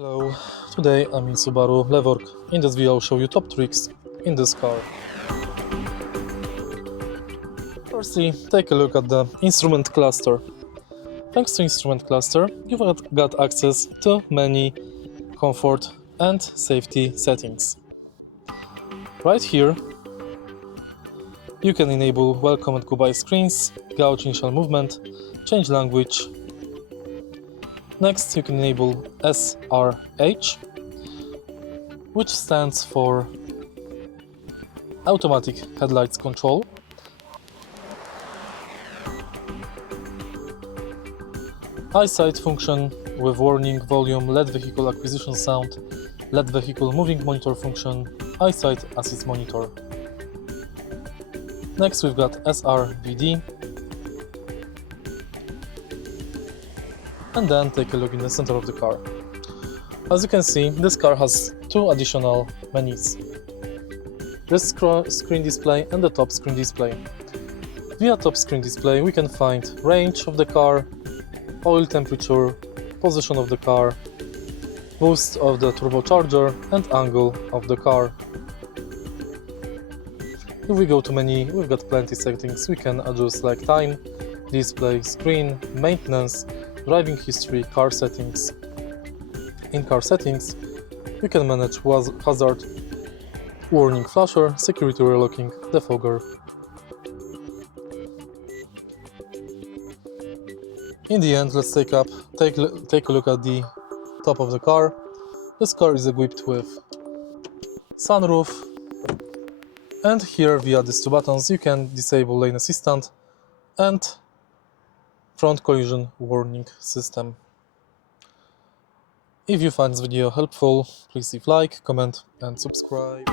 Hello, today I'm in Subaru Levorg. In this video I'll show you top tricks in this car. Firstly, take a look at the instrument cluster. Thanks to instrument cluster, you've got access to many comfort and safety settings. Right here, you can enable welcome and goodbye screens, gauge initial movement, change language. Next, you can enable SRH, which stands for automatic headlights control. Eyesight function with warning, volume, LED vehicle acquisition sound, LED vehicle moving monitor function, eyesight assist monitor. Next we've got SRVD. And then take a look in the center of the car. As you can see, this car has two additional menus. This screen display and the top screen display. Via top screen display we can find range of the car, oil temperature, position of the car, boost of the turbocharger and angle of the car. If we go to menu, we've got plenty settings we can adjust, like time, display, screen, maintenance, driving history, car settings. In car settings, we can manage hazard, warning flasher, security relocking, defogger. In the end, let's take a look at the top of the car. This car is equipped with sunroof, and here via these two buttons you can disable lane assistant and front collision warning system. If you find this video helpful, please leave like, comment and subscribe.